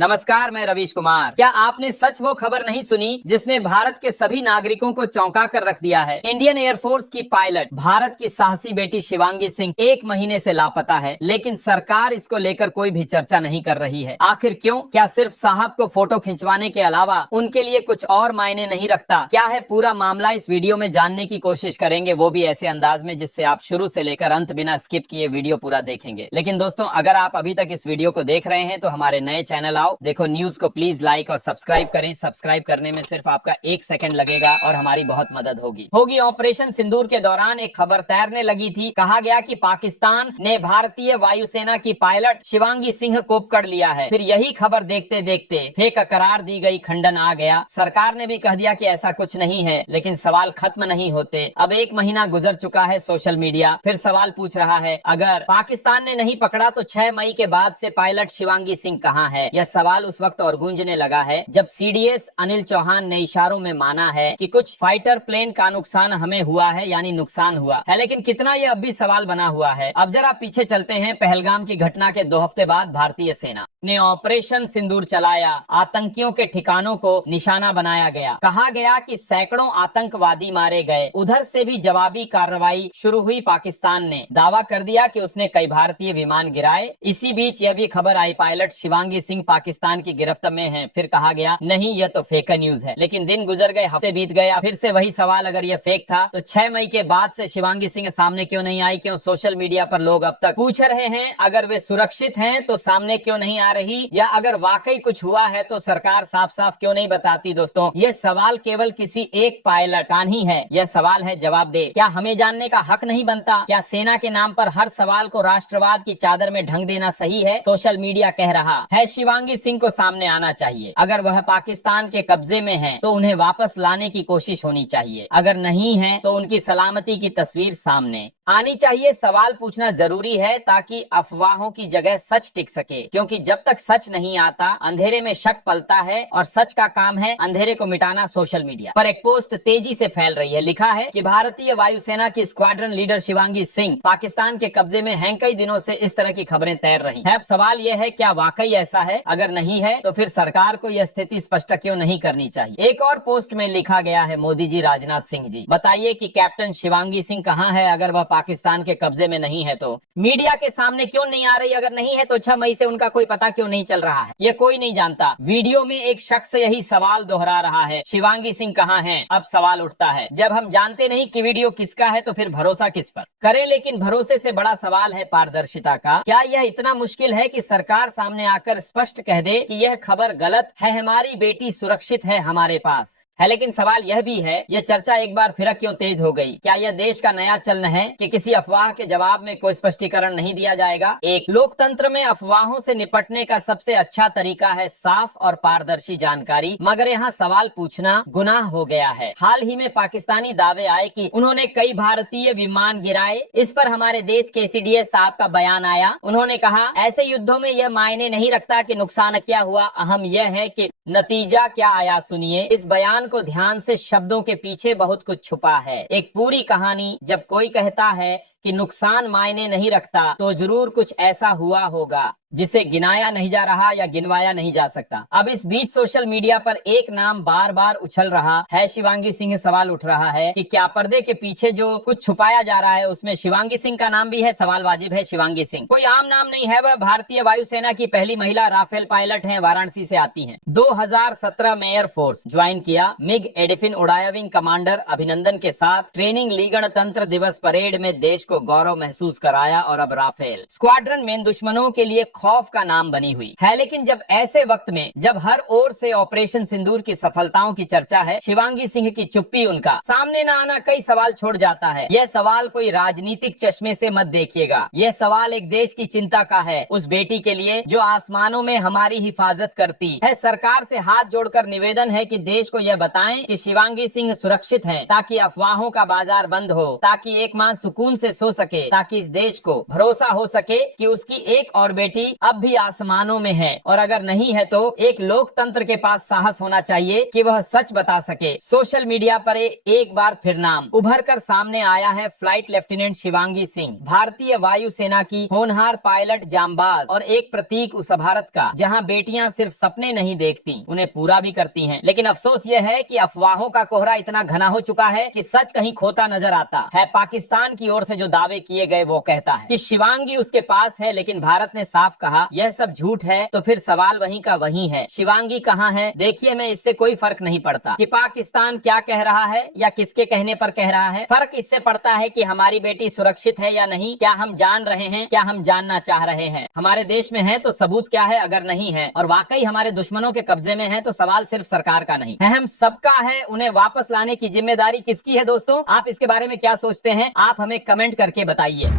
नमस्कार, मैं रवीश कुमार। क्या आपने सच वो खबर नहीं सुनी जिसने भारत के सभी नागरिकों को चौंका कर रख दिया है? इंडियन एयरफोर्स की पायलट भारत की साहसी बेटी शिवांगी सिंह 1 महीने से लापता है, लेकिन सरकार इसको लेकर कोई भी चर्चा नहीं कर रही है। आखिर क्यों? क्या सिर्फ साहब को फोटो खिंचवाने के अलावा उनके लिए कुछ और मायने नहीं रखता? क्या है पूरा मामला, इस वीडियो में जानने की कोशिश करेंगे, वो भी ऐसे अंदाज में जिससे आप शुरू से लेकर अंत बिना स्किप किए वीडियो पूरा देखेंगे। लेकिन दोस्तों, अगर आप अभी तक इस वीडियो को देख रहे हैं तो हमारे नए चैनल आओ देखो न्यूज को प्लीज लाइक और सब्सक्राइब करें। सब्सक्राइब करने में सिर्फ आपका 1 सेकंड लगेगा और हमारी बहुत मदद होगी। ऑपरेशन सिंदूर के दौरान एक खबर तैरने लगी थी। कहा गया कि पाकिस्तान ने भारतीय वायुसेना की पायलट शिवांगी सिंह को पकड़ लिया है। फिर यही खबर देखते देखते फेक करार दी गई, खंडन आ गया। सरकार ने भी कह दिया कि ऐसा कुछ नहीं है, लेकिन सवाल खत्म नहीं होते। अब 1 महीना गुजर चुका है, सोशल मीडिया फिर सवाल पूछ रहा है, अगर पाकिस्तान ने नहीं पकड़ा तो 6 मई के बाद से पायलट शिवांगी सिंह कहाँ है? यह सवाल उस वक्त और गूंजने लगा है जब सीडीएस अनिल चौहान ने इशारों में माना है कि कुछ फाइटर प्लेन का नुकसान हमें हुआ है, यानी नुकसान हुआ है। लेकिन कितना ये अब भी सवाल बना हुआ है। अब जरा पीछे चलते हैं। पहलगाम की घटना के 2 हफ्ते बाद भारतीय सेना ने ऑपरेशन सिंदूर चलाया। आतंकियों के ठिकानों को निशाना बनाया गया। कहा गया कि सैकड़ों आतंकवादी मारे गए। उधर से भी जवाबी कार्रवाई शुरू हुई। पाकिस्तान ने दावा कर दिया कि उसने कई भारतीय विमान गिराए। इसी बीच यह भी खबर आई, पायलट शिवांगी सिंह पाकिस्तान की गिरफ्त में है। फिर कहा गया नहीं, यह तो फेक न्यूज है। लेकिन दिन गुजर गए, हफ्ते बीत गए, फिर से वही सवाल, अगर यह फेक था तो 6 मई के बाद से शिवांगी सिंह सामने क्यों नहीं आई? क्यों सोशल मीडिया पर लोग अब तक पूछ रहे हैं अगर वे सुरक्षित हैं तो सामने क्यों नहीं आ रही, या अगर वाकई कुछ हुआ है तो सरकार साफ साफ क्यों नहीं बताती? दोस्तों, यह सवाल केवल किसी एक पायलट का नहीं है, यह सवाल है जवाब दे। क्या हमें जानने का हक नहीं बनता? क्या सेना के नाम पर हर सवाल को राष्ट्रवाद की चादर में ढंग देना सही है? सोशल मीडिया कह रहा है शिवांगी सिंह को सामने आना चाहिए। अगर वह पाकिस्तान के कब्जे में है तो उन्हें वापस लाने की कोशिश होनी चाहिए। अगर नहीं है तो उनकी सलामती की तस्वीर सामने आनी चाहिए। सवाल पूछना जरूरी है ताकि अफवाहों की जगह सच टिक सके, क्योंकि जब तक सच नहीं आता अंधेरे में शक पलता है, और सच का काम है अंधेरे को मिटाना। सोशल मीडिया पर एक पोस्ट तेजी से फैल रही है। लिखा है कि भारतीय वायुसेना की स्क्वाड्रन लीडर शिवांगी सिंह पाकिस्तान के कब्जे में हैं। कई दिनों से इस तरह की खबरें तैर रही हैं। अब सवाल यह है, क्या वाकई ऐसा है? अगर नहीं है तो फिर सरकार को यह स्थिति स्पष्ट क्यों नहीं करनी चाहिए? एक और पोस्ट में लिखा गया है, मोदी जी, राजनाथ सिंह जी, बताइए कि कैप्टन शिवांगी सिंह कहाँ है? अगर वह पाकिस्तान के कब्जे में नहीं है तो मीडिया के सामने क्यों नहीं आ रही? अगर नहीं है तो 6 मई से उनका कोई पता क्यों नहीं चल रहा है? ये कोई नहीं जानता। वीडियो में एक शख्स यही सवाल दोहरा रहा है, शिवांगी सिंह कहाँ है? अब सवाल उठता है, जब हम जानते नहीं कि वीडियो किसका है तो फिर भरोसा किस पर करें? लेकिन भरोसे से बड़ा सवाल है पारदर्शिता का। क्या यह इतना मुश्किल है कि सरकार सामने आकर स्पष्ट कह दे कि यह खबर गलत है, हमारी बेटी सुरक्षित है हमारे पास है? लेकिन सवाल यह भी है, यह चर्चा एक बार फिर क्यों तेज हो गई? क्या यह देश का नया चलन है कि किसी अफवाह के जवाब में कोई स्पष्टीकरण नहीं दिया जाएगा? एक लोकतंत्र में अफवाहों से निपटने का सबसे अच्छा तरीका है साफ और पारदर्शी जानकारी, मगर यहाँ सवाल पूछना गुनाह हो गया है। हाल ही में पाकिस्तानी दावे आए कि उन्होंने कई भारतीय विमान गिराए। इस पर हमारे देश के सीडीएस साहब का बयान आया। उन्होंने कहा, ऐसे युद्धों में यह मायने नहीं रखता कि नुकसान क्या हुआ, अहम यह है कि नतीजा क्या आया। सुनिए इस बयान को ध्यान से, शब्दों के पीछे बहुत कुछ छुपा है, एक पूरी कहानी। जब कोई कहता है कि नुकसान मायने नहीं रखता तो जरूर कुछ ऐसा हुआ होगा जिसे गिनाया नहीं जा रहा या गिनवाया नहीं जा सकता। अब इस बीच सोशल मीडिया पर एक नाम बार बार उछल रहा है, शिवांगी सिंह। सवाल उठ रहा है कि क्या पर्दे के पीछे जो कुछ छुपाया जा रहा है उसमें शिवांगी सिंह का नाम भी है? सवाल वाजिब है। शिवांगी सिंह कोई आम नाम नहीं है, वह भारतीय वायुसेना की पहली महिला राफेल पायलट है, वाराणसी से आती है। 2017 में एयरफोर्स ज्वाइन किया। मिग एडिफिन उड़ाया विंग कमांडर अभिनंदन के साथ ट्रेनिंग ली। गणतंत्र दिवस परेड में देश को गौरव महसूस कराया, और अब राफेल स्क्वाड्रन में दुश्मनों के लिए खौफ का नाम बनी हुई है। लेकिन जब ऐसे वक्त में, जब हर ओर से ऑपरेशन सिंदूर की सफलताओं की चर्चा है, शिवांगी सिंह की चुप्पी, उनका सामने न आना कई सवाल छोड़ जाता है। यह सवाल कोई राजनीतिक चश्मे से मत देखिएगा, यह सवाल एक देश की चिंता का है, उस बेटी के लिए जो आसमानों में हमारी हिफाजत करती है। सरकार से हाथ जोड़कर निवेदन है कि देश को यह बताएं कि शिवांगी सिंह सुरक्षित है, ताकि अफवाहों का बाजार बंद हो, ताकि एक मां सुकून से सो सके, ताकि इस देश को भरोसा हो सके कि उसकी एक और बेटी अब भी आसमानों में है। और अगर नहीं है तो एक लोकतंत्र के पास साहस होना चाहिए कि वह सच बता सके। सोशल मीडिया पर एक बार फिर नाम उभर कर सामने आया है फ्लाइट लेफ्टिनेंट शिवांगी सिंह, भारतीय वायुसेना की होनहार पायलट, जांबाज और एक प्रतीक उस भारत का जहां बेटियां सिर्फ सपने नहीं देखती, उन्हें पूरा भी करती हैं। लेकिन अफसोस यह है कि अफवाहों का कोहरा इतना घना हो चुका है कि सच कहीं खोता नजर आता है। पाकिस्तान की ओर से जो दावे किए गए वो कहता है कि शिवांगी उसके पास है, लेकिन भारत ने साफ कहा यह सब झूठ है। तो फिर सवाल वहीं का वहीं है, शिवांगी कहाँ है? देखिए, मैं इससे कोई फर्क नहीं पड़ता कि पाकिस्तान क्या कह रहा है या किसके कहने पर कह रहा है। फर्क इससे पड़ता है कि हमारी बेटी सुरक्षित है या नहीं, क्या हम जान रहे हैं, क्या हम जानना चाह रहे हैं। हमारे देश में है तो सबूत क्या है, अगर नहीं है और वाकई हमारे दुश्मनों के कब्जे में है तो सवाल सिर्फ सरकार का नहीं, अहम सबका है। उन्हें वापस लाने की जिम्मेदारी किसकी है? दोस्तों, आप इसके बारे में क्या सोचते हैं? आप हमें कमेंट करके बताइए।